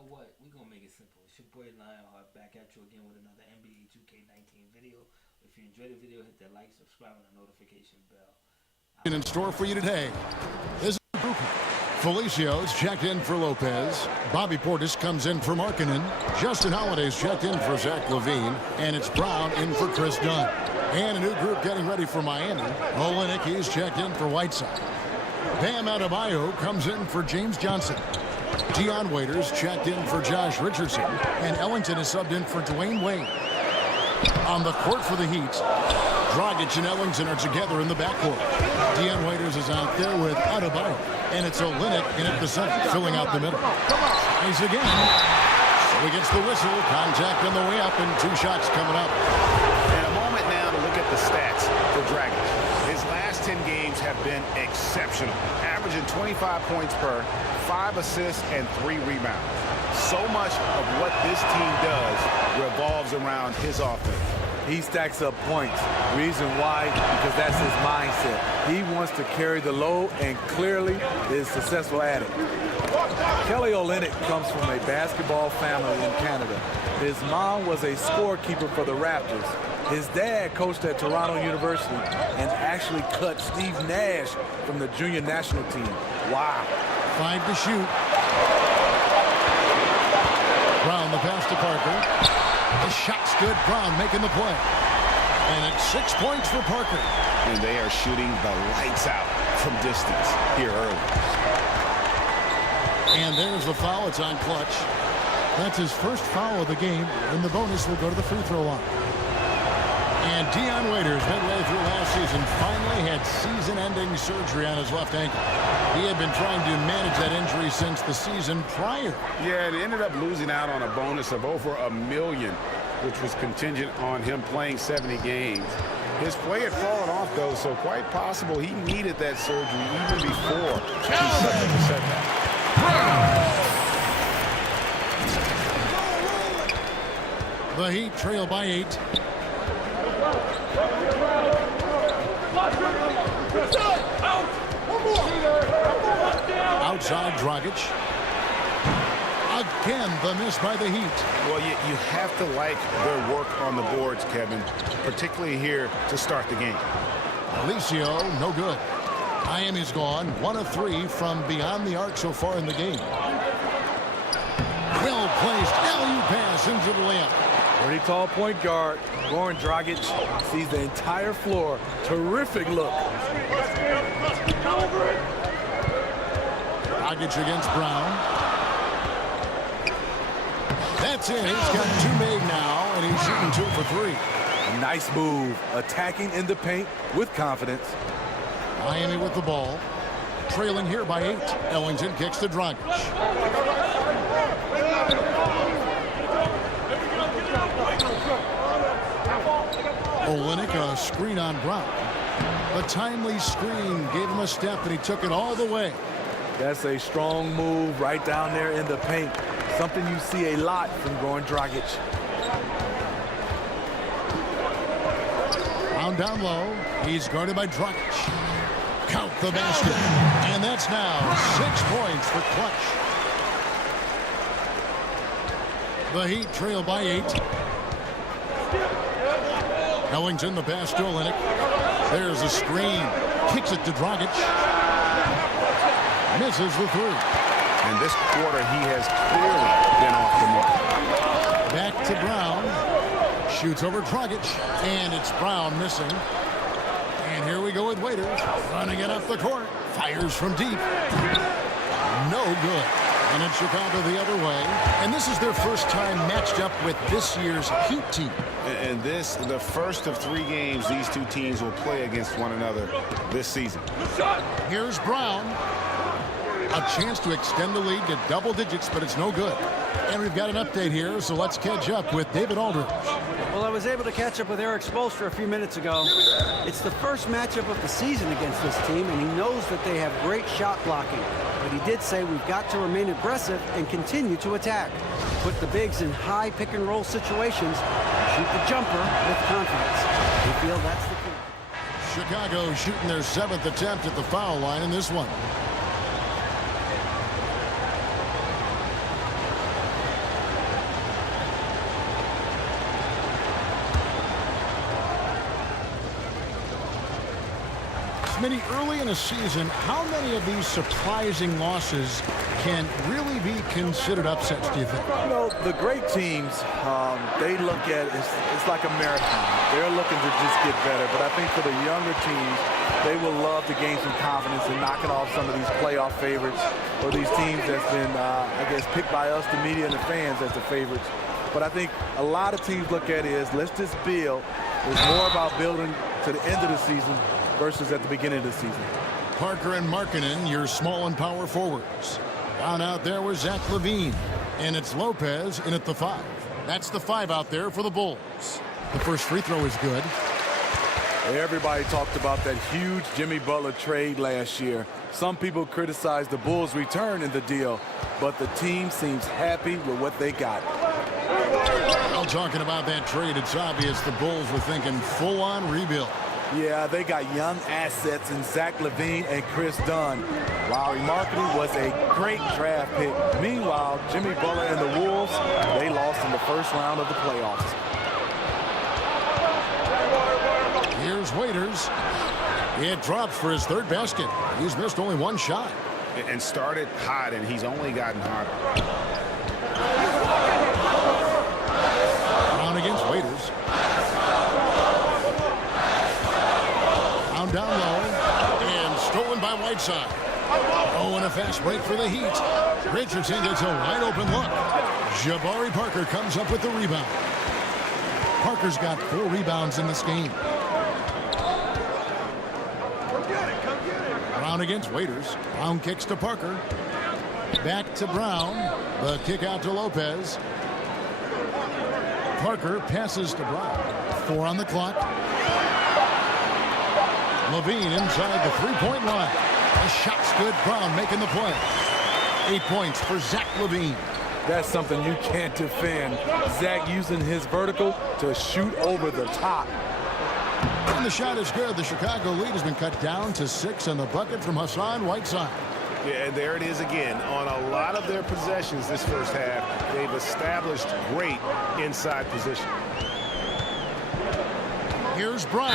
know what? We're going to make it simple. It's your boy Lionheart back at you again with another NBA2K19 video. If you enjoyed the video, hit that like, subscribe, and the notification bell. In store for you today. This is Felicios checked in for Lopez. Bobby Portis comes in for Markkanen. Justin Holiday's checked in for Zach LaVine. And it's Brown in for Chris Dunn. And a new group getting ready for Miami. Olynyk is checked in for Whiteside. Bam Adebayo comes in for James Johnson. Dion Waiters checked in for Josh Richardson. And Ellington is subbed in for Dwayne Wade. On the court for the Heat, Dragic and Ellington are together in the backcourt. Dion Waiters is out there with Adebayo. And it's Olynyk in at the center, filling out the middle. Tries again. So he gets the whistle. Contact on the way up, and 2 shots coming up. And a moment now to look at the stats for Dragic. His last 10 games have been exceptional, averaging 25 points per, 5 assists, and 3 rebounds. So much of what this team does revolves around his offense. He stacks up points. Reason why? Because that's his mindset. He wants to carry the load and clearly is successful at it. Kelly Olynyk comes from a basketball family in Canada. His mom was a scorekeeper for the Raptors. His dad coached at Toronto University and actually cut Steve Nash from the junior national team. Wow. 5 to shoot. Brown the pass to Parker. The shot's good. Brown making the play. And it's 6 points for Parker. And they are shooting the lights out from distance here early. And there's the foul. It's on Clutch. That's his first foul of the game, and the bonus will go to the free throw line. And Dion Waiters, midway through last season, finally had season-ending surgery on his left ankle. He had been trying to manage that injury since the season prior. Yeah, and ended up losing out on a bonus of over $1 million, which was contingent on him playing 70 games. His play had fallen off, though, so quite possible he needed that surgery even before he suffered the setback. The Heat trail by 8. Outside Dragic. Again, the miss by the Heat. Well, you have to like their work on the boards, Kevin, particularly here to start the game. Alicio, no good. Miami's gone 1 of 3 from beyond the arc so far in the game. Well placed alley-oop pass into the layup. Pretty tall point guard. Goran Dragic sees the entire floor. Terrific look. Dragic against Brown. That's it. He's got 2 made now, and he's shooting 2 for 3. A nice move. Attacking in the paint with confidence. Miami with the ball. Trailing here by 8. Ellington kicks to Dragic. Olynyk, a screen on Brown. A timely screen gave him a step, and he took it all the way. That's a strong move right down there in the paint. Something you see a lot from Goran Dragic. Brown down low. He's guarded by Dragic. Count the basket. And that's now 6 points for Clutch. The Heat trail by 8. Ellington, the pass to Olynyk. There's a screen. Kicks it to Dragic. Misses the 3. And this quarter, he has clearly been off the mark. Back to Brown. Shoots over Dragic. And it's Brown missing. And here we go with Waiters. Running it up the court. Fires from deep. No good. And it's Chicago the other way. And this is their first time matched up with this year's Heat team. And this, the first of 3 games these 2 teams will play against one another this season. Here's Brown. A chance to extend the lead to double digits, but it's no good. And we've got an update here, so let's catch up with David Aldridge. Well, I was able to catch up with Eric Spoelstra a few minutes ago. It's the first matchup of the season against this team, and he knows that they have great shot blocking. But he did say we've got to remain aggressive and continue to attack. Put the bigs in high pick-and-roll situations, shoot the jumper with confidence. They feel that's the key. Chicago shooting their 7th attempt at the foul line in this one. Minnie, early in a season, how many of these surprising losses can really be considered upsets, do you think? You know, the great teams, they look at it, it's like a marathon. They're looking to just get better. But I think for the younger teams, they will love to gain some confidence in knocking off some of these playoff favorites or these teams that's been, I guess, picked by us, the media and the fans, as the favorites. But I think a lot of teams look at it as, let's just build. It's more about building to the end of the season versus at the beginning of the season. Parker and Markkanen, your small and power forwards. Down out there was Zach LaVine. And it's Lopez in at the 5. That's the 5 out there for the Bulls. The first free throw is good. Everybody talked about that huge Jimmy Butler trade last year. Some people criticized the Bulls' return in the deal, but the team seems happy with what they got. Well, talking about that trade, it's obvious the Bulls were thinking full-on rebuild. Yeah, they got young assets in Zach LaVine and Chris Dunn. Lauri Markkanen was a great draft pick. Meanwhile, Jimmy Butler and the Wolves, they lost in the first round of the playoffs. Here's Waiters. It drops for his third basket. He's missed only one shot. And started hot, and he's only gotten hotter. Brown against Waiters. Brown down low. And stolen by Whiteside. Oh, and a fast break for the Heat. Richardson gets a wide open look. Jabari Parker comes up with the rebound. Parker's got 4 rebounds in this game. Brown against Waiters. Brown kicks to Parker. Back to Brown. The kick out to Lopez. Parker passes to Brown. 4 on the clock. LaVine inside the three-point line. The shot's good. Brown making the play. 8 points for Zach LaVine. That's something you can't defend. Zach using his vertical to shoot over the top. And the shot is good. The Chicago lead has been cut down to 6 on the bucket from Hassan Whiteside. Yeah, and there it is again. On a lot of their possessions this first half, they've established great inside position. Here's Brown.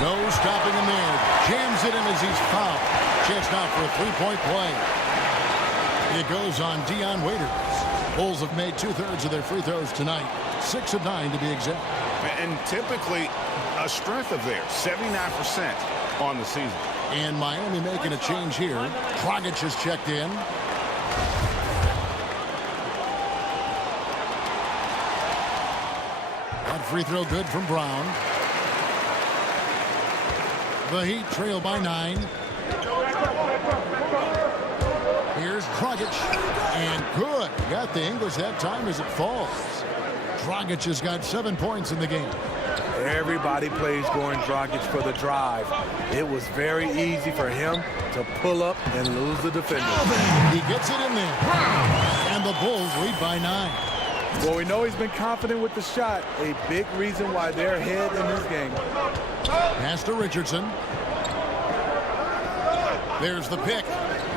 No stopping him there. Jams it in as he's fouled. Chance now for a three-point play. It goes on Dion Waiters. Bulls have made 2/3 of their free throws tonight. 6 of 9 to be exact. And typically a strength of theirs, 79% on the season. And Miami making a change here. Dragic has checked in. That free throw good from Brown. The Heat trail by 9. Here's Dragic. And good. Got the English that time as it falls. Dragic has got 7 points in the game. Everybody plays Goran Dragic for the drive. It was very easy for him to pull up and lose the defender. He gets it in there. And the Bulls lead by 9. Well, we know he's been confident with the shot. A big reason why they're ahead in this game. Pass to Richardson. There's the pick.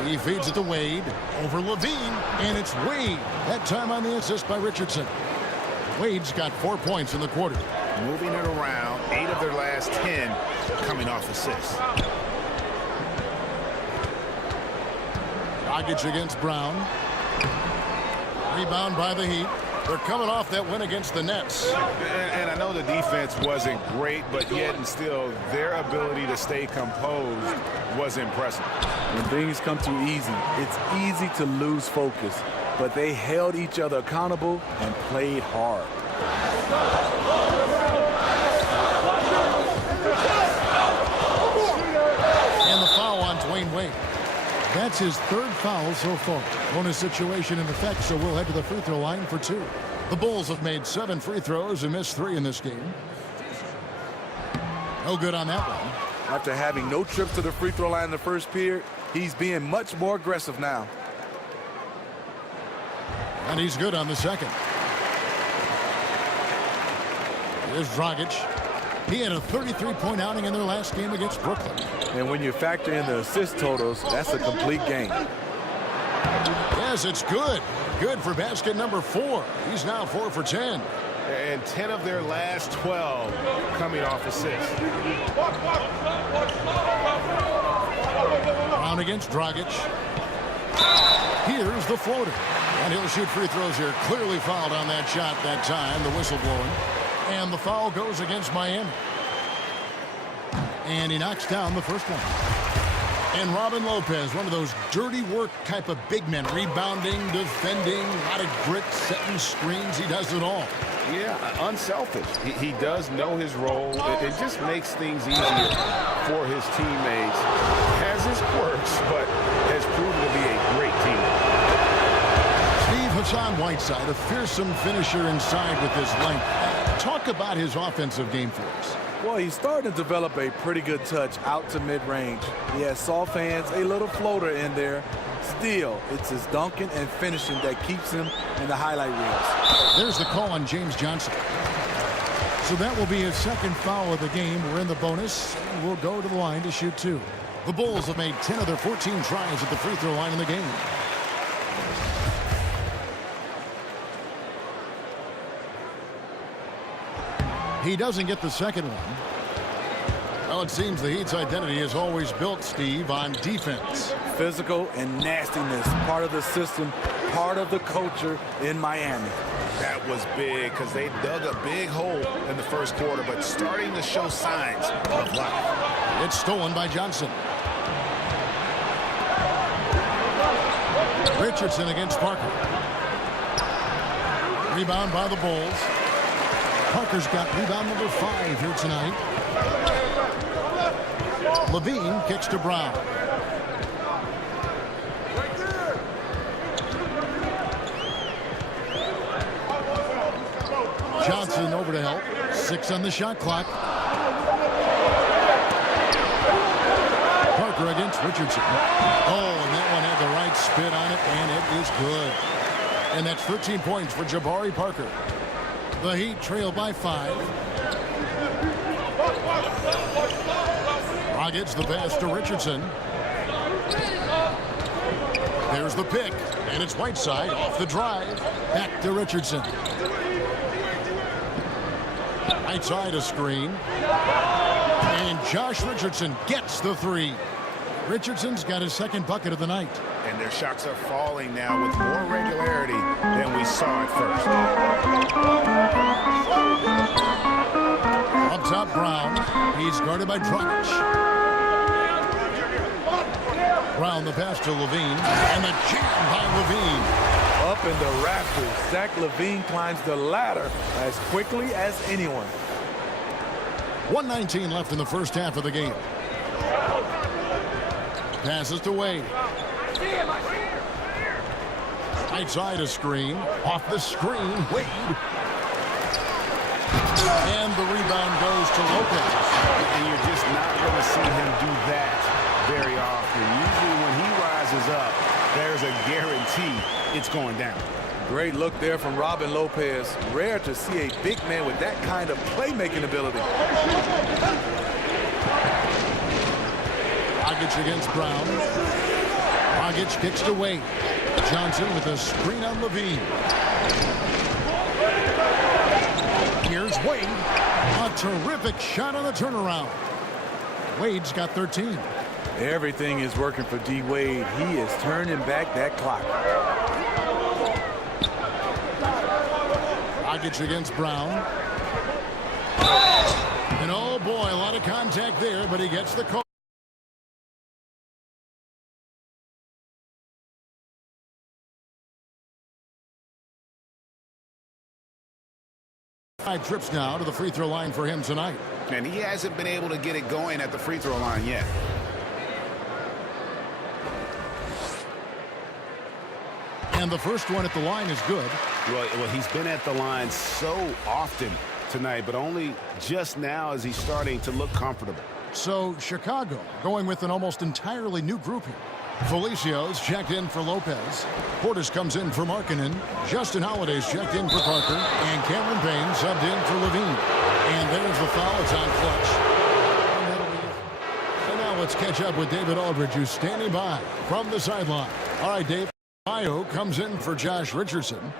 He feeds it to Wade. Over LaVine. And it's Wade. That time on the assist by Richardson. Wade's got 4 points in the quarter. Moving it around, 8 of their last 10 coming off assists. Dragic against Brown. Rebound by the Heat. They're coming off that win against the Nets. And I know the defense wasn't great, but yet and still, their ability to stay composed was impressive. When things come too easy, it's easy to lose focus. But they held each other accountable and played hard. And the foul on Dwayne Wade. That's his 3rd foul so far. Bonus situation in effect, so we'll head to the free throw line for 2. The Bulls have made 7 free throws and missed 3 in this game. No good on that one. After having no trips to the free throw line in the first period, he's being much more aggressive now. And he's good on the second. Here's Dragic. He had a 33-point outing in their last game against Brooklyn. And when you factor in the assist totals, that's a complete game. Yes, it's good. Good for basket number 4. He's now 4 for 10. And 10 of their last 12 coming off assists. Brown against Dragic. Here's the floater. And he'll shoot free throws here. Clearly fouled on that shot that time. The whistle blowing. And the foul goes against Miami. And he knocks down the first one. And Robin Lopez, one of those dirty work type of big men. Rebounding, defending, a lot of grit, setting screens. He does it all. Yeah, unselfish. He does know his role. It just makes things easier for his teammates. Has his quirks, but has proven to be a great teammate. Steve Hassan-Whiteside, a fearsome finisher inside with his length. Talk about his offensive game for us. Well, he's starting to develop a pretty good touch out to mid-range. He has soft hands, a little floater in there. Still, it's his dunking and finishing that keeps him in the highlight reels. There's the call on James Johnson. So that will be his second foul of the game. We're in the bonus. We'll go to the line to shoot 2. The Bulls have made 10 of their 14 tries at the free throw line in the game. He doesn't get the second one. Well, it seems the Heat's identity is always built, Steve, on defense. Physical and nastiness, part of the system, part of the culture in Miami. That was big because they dug a big hole in the first quarter, but starting to show signs of life. It's stolen by Johnson. Richardson against Parker. Rebound by the Bulls. Parker's got rebound number 5 here tonight. Levine kicks to Brown. Johnson over to help. 6 on the shot clock. Parker against Richardson. Oh, and that one had the right spin on it, and it is good. And that's 13 points for Jabari Parker. The Heat trail by 5. Dragic the pass to Richardson. There's the pick, and it's Whiteside off the drive. Back to Richardson. Whiteside a screen. And Josh Richardson gets the 3. Richardson's got his second bucket of the night. And their shots are falling now with more regularity than we saw at first. Up top, Brown. He's guarded by Dragic. Brown the pass to Levine. And the jam by Levine. Up in the rafters, Zach LaVine climbs the ladder as quickly as anyone. 1:19 left in the first half of the game. Passes to Wade. Right side a screen. Off the screen, Wade. And the rebound goes to Lopez. And you're just not going to see him do that very often. Usually when he rises up, there's a guarantee it's going down. Great look there from Robin Lopez. Rare to see a big man with that kind of playmaking ability. Dragic against Brown. Dragic kicks to Wade. Johnson with a screen on Levine. Here's Wade. A terrific shot on the turnaround. Wade's got 13. Everything is working for D. Wade. He is turning back that clock. Dragic against Brown. And oh boy, a lot of contact there, but he gets the call. 5 trips now to the free throw line for him tonight. And he hasn't been able to get it going at the free throw line yet. And the first one at the line is good. Well, he's been at the line so often tonight, but only just now is he starting to look comfortable. So Chicago going with an almost entirely new group here. Felicia's checked in for Lopez. Portis comes in for Markkanen. Justin Holiday's checked in for Parker. And Cameron Payne subbed in for Levine. And there's the foul. It's on Clutch. And that'll be it. And now let's catch up with David Aldridge, who's standing by from the sideline. All right, Dave. Mayo comes in for Josh Richardson.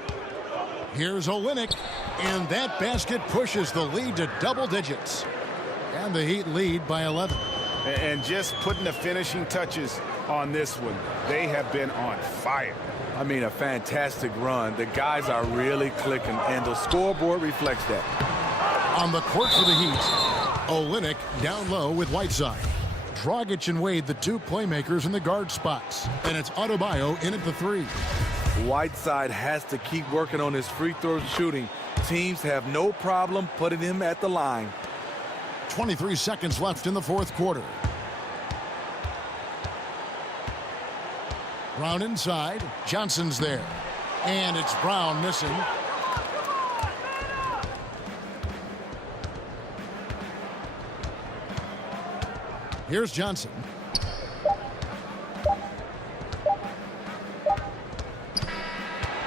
Here's Olynyk. And that basket pushes the lead to double digits. And the Heat lead by 11. And just putting the finishing touches on this one, they have been on fire. I mean, a fantastic run. The guys are really clicking, and the scoreboard reflects that. On the court for the Heat, Olynyk down low with Whiteside. Dragic and Wade, the two playmakers in the guard spots. And it's Adebayo in at the 3. Whiteside has to keep working on his free throw shooting. Teams have no problem putting him at the line. 23 seconds left in the fourth quarter. Brown inside. Johnson's there. And it's Brown missing. Here's Johnson.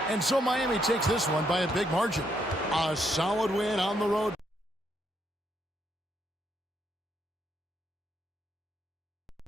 And so Miami takes this one by a big margin. A solid win on the road.